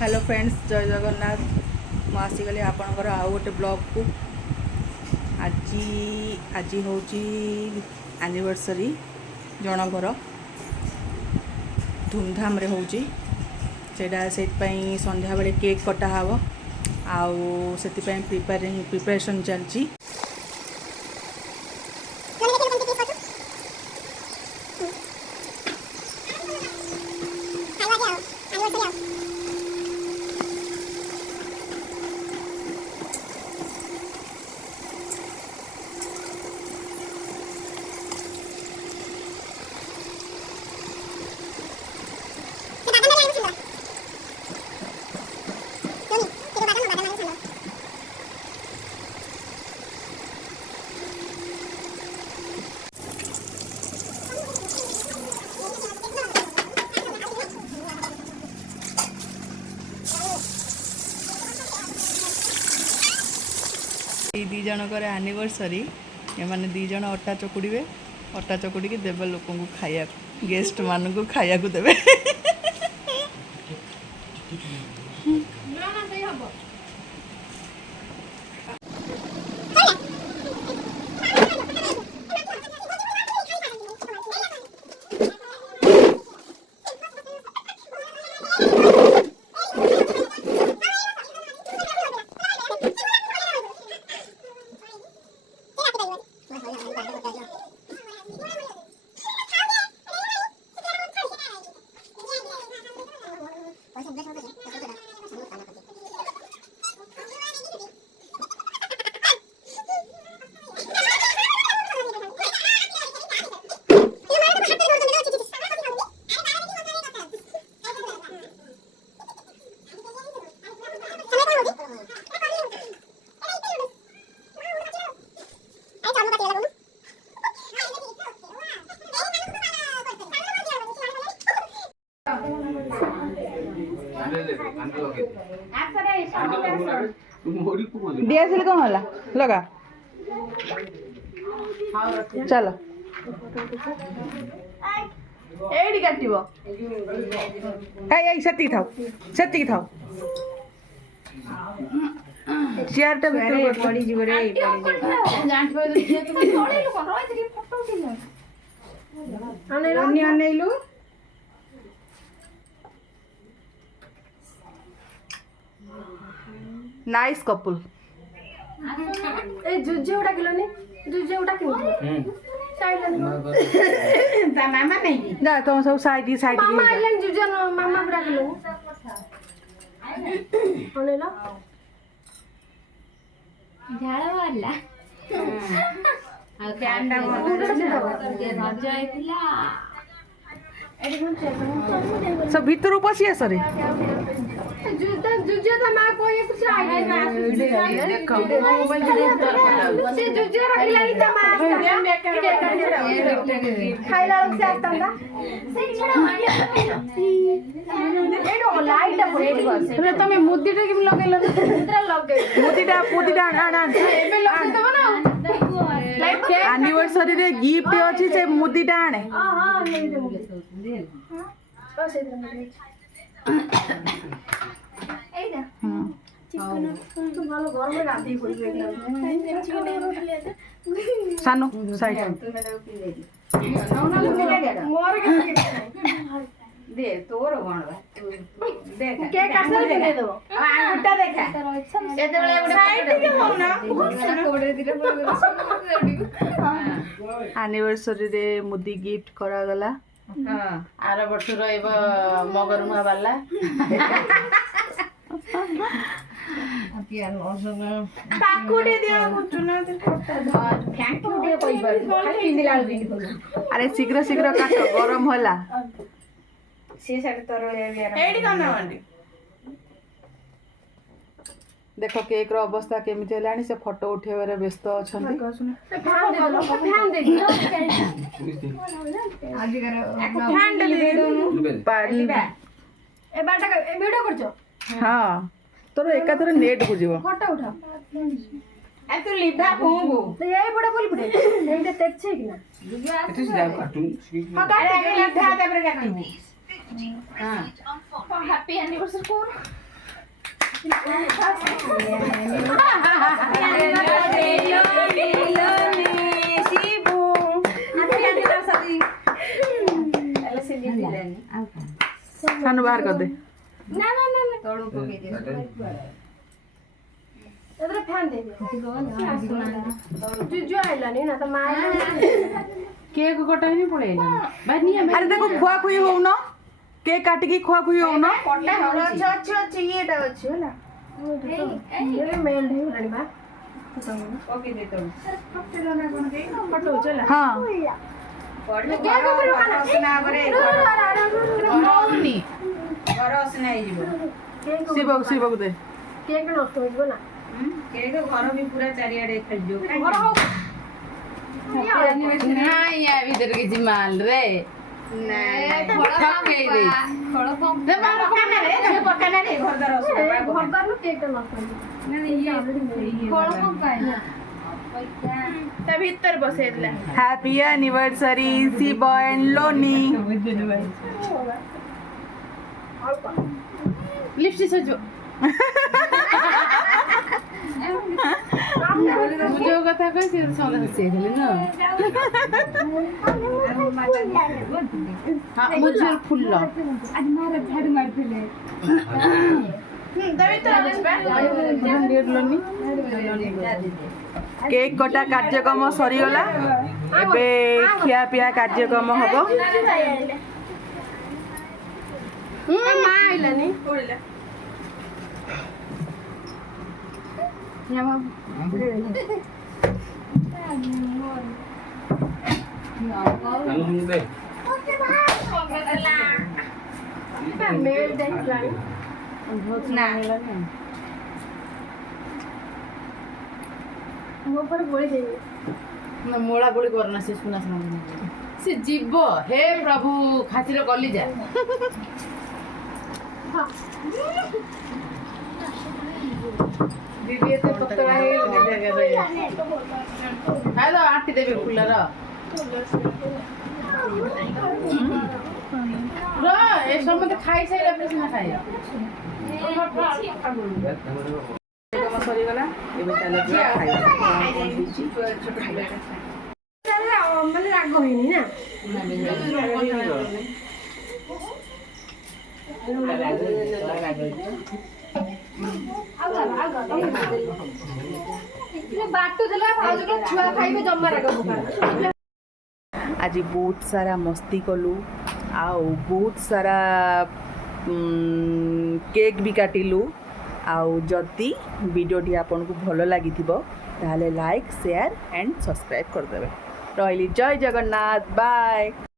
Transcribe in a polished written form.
Hello friends, जय जगन्नाथ। मुझे आपणकर आउ गोटे ब्लॉग को आज हूँ एनिवर्सरी जनकर धूमधाम रे हूँ से संध्या बेले केक कटा हब आउ से प्रिपरेशन चलती। दी जनकर एनिवर्सरी एमाने दी जन अटा चकुड़े अटा चकुड़ी देवे लोक खाया गेस्ट मान को खाया देवे। डीएसएल कौन होला लगा चलो एडी काटिबो सेती थाओ चेयर टा भीतर पड़ी जीव रे जांच पे दिए तुम थोड़े लोग रोय थी फोटो उठी अनेलु नाइस कपल ए जुजे उडा किलोनी जुजे उडा किलो साइड ता मामा नहीं जा तो सब साइड मामा आइलन जुजे मामा उडा किलो होले ला झाड़ा वाला आ कैंडा रज आइतिला सब भीतर पसी आस रे जुजे त मा कोई कुछ आई देखो से जुजे रखिला नी त मा खाइला लोग से आतंदा से छड़ा एडो लाइट पड़े बस तमे मुद्दीटा कि लगेला मुद्रा लगे मुद्दीटा आन एबे लगे तब ना लाइट एनिवर्सरी रे गिफ्ट अछि से मुद्दीटा आने हां ले दे हां से दे एइदा चिकन तो भालो घर में रांधी पड़ी गई चिकन रोटी ले सानो साइड मोर के दे तोर कोन देख के कासर दे दो आंगुटा देखा एते बेले एगो साइड के हो ना कोडे दिरे एनिवर्सरी रे मुदी गिफ्ट करा गला। हां आर वर्ष रहइब मगरुमा वाला अपियान ओसन पाकुडी दियो कुचुना थैंक यू दियो कोई बार खाली पिंदिला पिंदी अरे शीघ्र शीघ्र काट गरम होला से साडे तरले एडी कना वांडी देखो केक रो अवस्था केमिति हेलानी से फोटो उठेबारे व्यस्त अछंती ध्यान दे आज कर ध्यान दे पानी ए बाटा ए वीडियो करछो हां तोर एकाथरे नेट को जीवो फोटो उठा ए तू लिभा कोंगो तो ए बड़ा बोल पड़े एंडे तेच छे कि ना एते से जाओ कार्टून हां अरे लिभा तापर काटू हां हैप्पी एनिवर्सरी कोन खानु बाहर कर दे केक कटाई पड़ेगा अरे देखो खुआ खुई हो न केक काटिकी खुआ खुई हो न हाँ शिवक शिवक दे केक नष्ट हो ना केक घर भी पूरा चारियाडे खेल नहीं या भीतर के जिमाल रे ठके दे दे मार पकाना रे घरदार घरदार नु केक नष्ट हो नहीं ये फळ कोण काय त्या भीतर बसेतला हैप्पी एनिवर्सरी शिव एंड लोनी लिपस्टिक सजो मुझे कथा कह से सोना हंसी खेले ना हां मुझे फुल लो आज मारे झाड़ मार फेले तभी तो लोनी केक कटा कार्यक्रम सरीगला एबे खिया पिया कार्यक्रम हबो मां आइलानी ओळला मोड़ा गोली करना से सुना से जीव हे प्रभु खातिर गली जा दीदी तो पतला है खाए दो आटी देबे फुलर रो ए समते खाई साइला पे सिना खाए सरीगला एबे चलो ମାନେ ରାଗ ହେଇନି ନା ବାଟୁ ଦେଲା ଭାଉଜ ଛୁଆ ଖାଇବେ ଜମା ରାଗ ପକାନା आज बहुत सारा मस्ती कलु आउ बहुत सारा केक भी काटिलु आउ जदि वीडियोटी आपन को भल लगी ताले लाइक शेयर एंड सब्सक्राइब कर देबे। रहिली जय जगन्नाथ बाय।